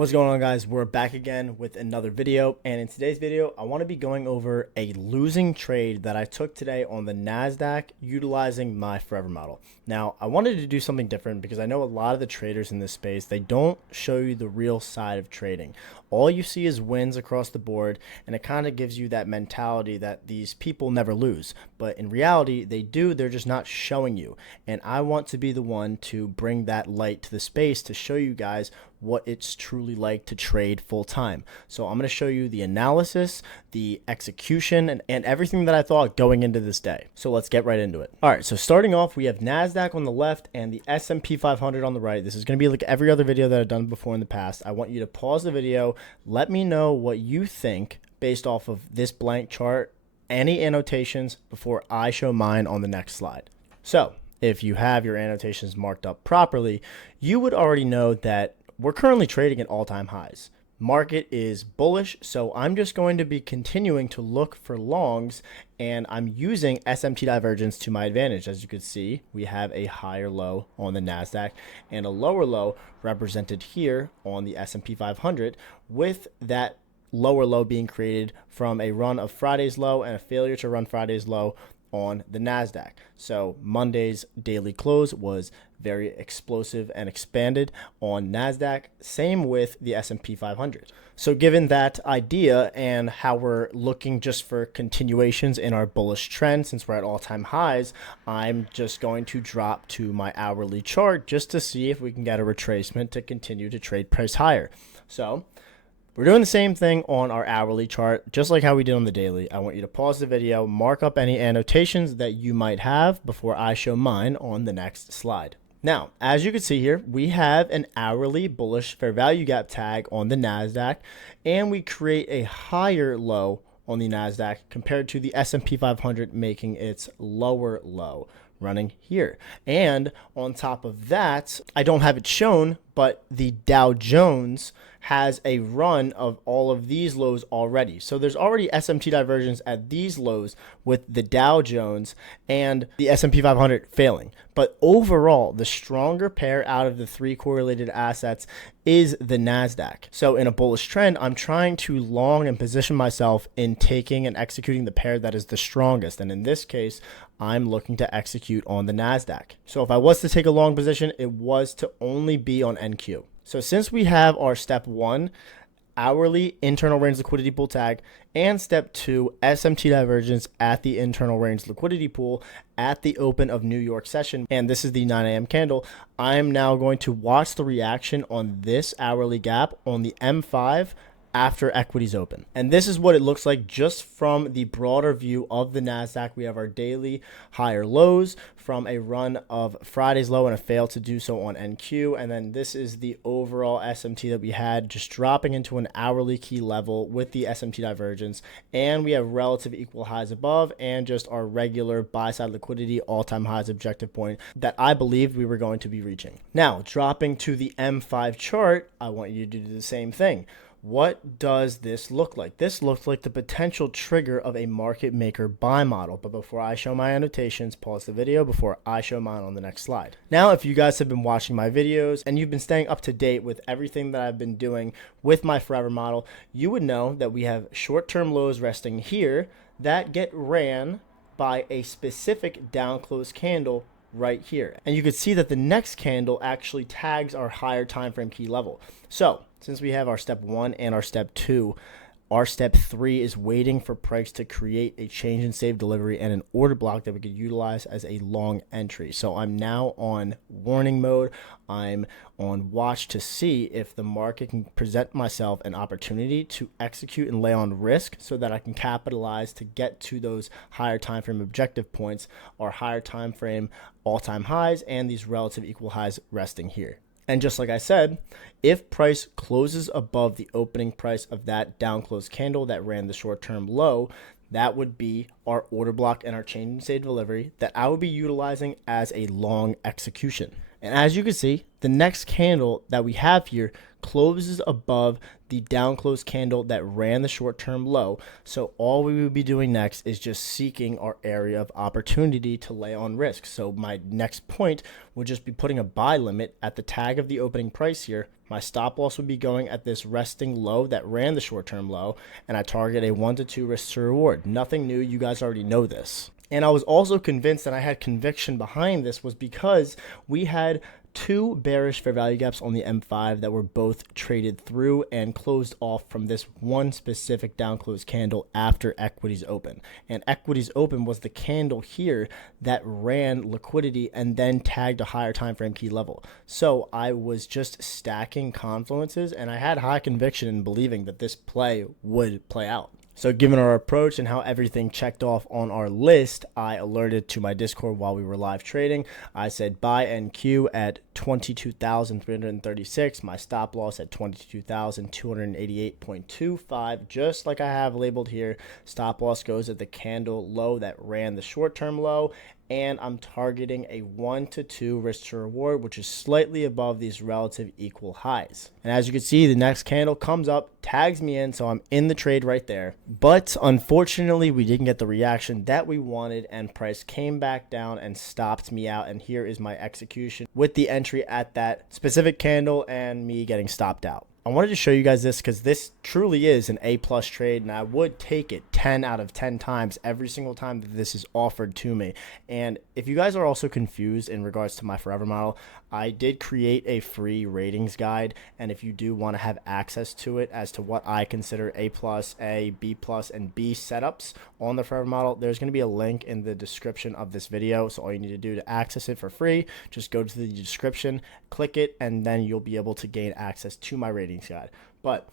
What's going on, guys? We're back again with another video, and in today's video I want to be going over a losing trade that I took today on the Nasdaq utilizing my forever model. Now I wanted to do something different because I know a lot of the traders in this space, they don't show you the real side of trading. All you see is wins across the board, and it kind of gives you that mentality that these people never lose, but in reality they do. They're just not showing you, and I want to be the one to bring that light to the space to show you guys what it's truly like to trade full time. So I'm going to show you the analysis, the execution, and everything that I thought going into this day. So let's get right into it. All right, so starting off, we have Nasdaq on the left and the S&P 500 on the right. This is going to be like every other video that I've done before in the past. I want you to pause the video, let me know what you think based off of this blank chart, any annotations before I show mine on the next slide. So if you have your annotations marked up properly, you would already know that we're currently trading at all-time highs. Market is bullish, so I'm just going to be continuing to look for longs, and I'm using SMT divergence to my advantage. As you can see, we have a higher low on the Nasdaq and a lower low represented here on the S&P 500, with that lower low being created from a run of Friday's low and a failure to run Friday's low on the Nasdaq. So Monday's daily close was very explosive and expanded on Nasdaq, same with the S&P 500. So given that idea and how we're looking just for continuations in our bullish trend, since we're at all-time highs, I'm just going to drop to my hourly chart just to see if we can get a retracement to continue to trade price higher. So we're doing the same thing on our hourly chart, just like how we did on the daily. I want you to pause the video, mark up any annotations that you might have before I show mine on the next slide. Now, as you can see here, we have an hourly bullish fair value gap tag on the Nasdaq, and we create a higher low on the Nasdaq compared to the S&P 500 making its lower low running here. And on top of that, I don't have it shown, but the Dow Jones has a run of all of these lows already. So there's already SMT divergence at these lows with the Dow Jones and the S&P 500 failing. But overall, the stronger pair out of the three correlated assets is the Nasdaq. So in a bullish trend, I'm trying to long and position myself in taking and executing the pair that is the strongest. And in this case, I'm looking to execute on the Nasdaq. So if I was to take a long position, it was to only be on NQ. So since we have our step 1 hourly internal range liquidity pool tag and step 2 SMT divergence at the internal range liquidity pool at the open of New York session, and this is the 9 a.m. candle, I'm now going to watch the reaction on this hourly gap on the M5 after equities open. And this is what it looks like just from the broader view of the Nasdaq. We have our daily higher lows from a run of Friday's low and a fail to do so on NQ. And then this is the overall SMT that we had, just dropping into an hourly key level with the SMT divergence. And we have relative equal highs above and just our regular buy side liquidity all-time highs objective point that I believed we were going to be reaching. Now, dropping to the M5 chart, I want you to do the same thing. What does this look like? This looks like the potential trigger of a market maker buy model. But before I show my annotations, pause the video before I show mine on the next slide. Now, if you guys have been watching my videos and you've been staying up to date with everything that I've been doing with my forever model, you would know that we have short-term lows resting here that get ran by a specific down close candle right here. And you can see that the next candle actually tags our higher time frame key level. So since we have our step 1 and our step 2, our step 3 is waiting for price to create a change in save delivery and an order block that we could utilize as a long entry. So I'm now on warning mode. I'm on watch to see if the market can present myself an opportunity to execute and lay on risk so that I can capitalize to get to those higher time frame objective points, or higher time frame all-time highs, and these relative equal highs resting here. And just like I said, if price closes above the opening price of that down close candle that ran the short-term low, that would be our order block and our change in save delivery that I would be utilizing as a long execution. And as you can see, the next candle that we have here closes above the down close candle that ran the short-term low. So all we would be doing next is just seeking our area of opportunity to lay on risk. So my next point would just be putting a buy limit at the tag of the opening price here. My stop loss would be going at this resting low that ran the short-term low, and I target a 1 to 2 risk to reward. Nothing new, you guys already know this. And I was also convinced that I had conviction behind this was because we had two bearish fair value gaps on the M5 that were both traded through and closed off from this one specific down close candle after equities open. And equities open was the candle here that ran liquidity and then tagged a higher time frame key level. So I was just stacking confluences, and I had high conviction in believing that this play would play out. So given our approach and how everything checked off on our list, I alerted to my Discord while we were live trading. I said buy NQ at 22,336, my stop loss at 22,288.25, just like I have labeled here. Stop loss goes at the candle low that ran the short-term low, and I'm targeting a 1 to 2 risk to reward, which is slightly above these relative equal highs. And as you can see, the next candle comes up, tags me in, so I'm in the trade right there. But unfortunately, we didn't get the reaction that we wanted, and price came back down and stopped me out. And here is my execution with the entry at that specific candle and me getting stopped out. I wanted to show you guys this because this truly is an A+ trade, and I would take it 10 out of 10 times every single time that this is offered to me. And if you guys are also confused in regards to my Forever model, I did create a free ratings guide, and if you do want to have access to it as to what I consider A+, A, B+, and B setups on the Forever model, there's going to be a link in the description of this video. So all you need to do to access it for free, just go to the description, click it, and then you'll be able to gain access to my ratings guide. But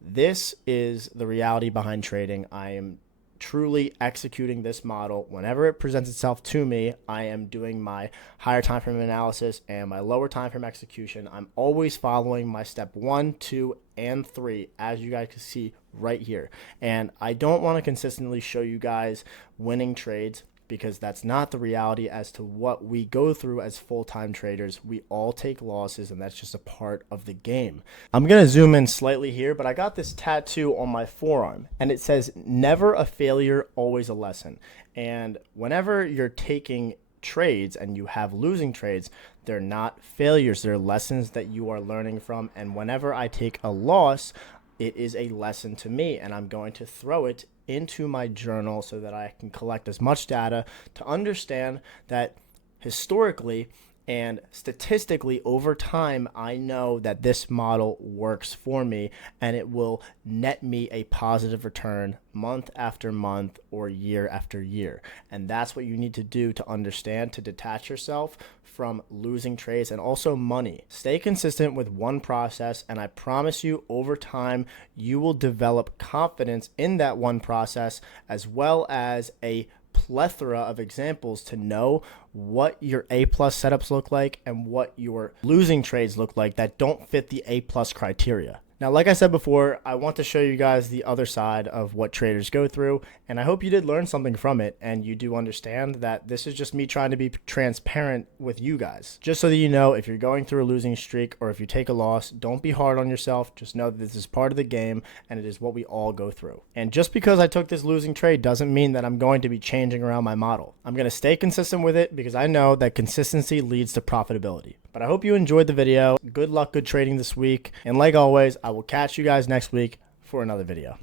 this is the reality behind trading. I am truly executing this model whenever it presents itself to me. I am doing my higher time frame analysis and my lower time frame execution. I'm always following my step 1, 2, and 3, as you guys can see right here. And I don't want to consistently show you guys winning trades, because that's not the reality as to what we go through as full-time traders. We all take losses, and that's just a part of the game. I'm going to zoom in slightly here, but I got this tattoo on my forearm, and it says, never a failure, always a lesson. And whenever you're taking trades and you have losing trades, they're not failures. They're lessons that you are learning from. And whenever I take a loss, it is a lesson to me, and I'm going to throw it into my journal so that I can collect as much data to understand that historically and statistically over time, I know that this model works for me, and it will net me a positive return month after month or year after year. And that's what you need to do to understand, to detach yourself from losing trades and also money. Stay consistent with one process, and I promise you over time, you will develop confidence in that one process, as well as a plethora of examples to know what your A+ setups look like and what your losing trades look like that don't fit the A+ criteria. Now, like I said before, I want to show you guys the other side of what traders go through, and I hope you did learn something from it, and you do understand that this is just me trying to be transparent with you guys. Just so that you know, if you're going through a losing streak or if you take a loss, don't be hard on yourself. Just know that this is part of the game, and it is what we all go through. And just because I took this losing trade doesn't mean that I'm going to be changing around my model. I'm going to stay consistent with it because I know that consistency leads to profitability. But I hope you enjoyed the video. Good luck, good trading this week. And like always, I will catch you guys next week for another video.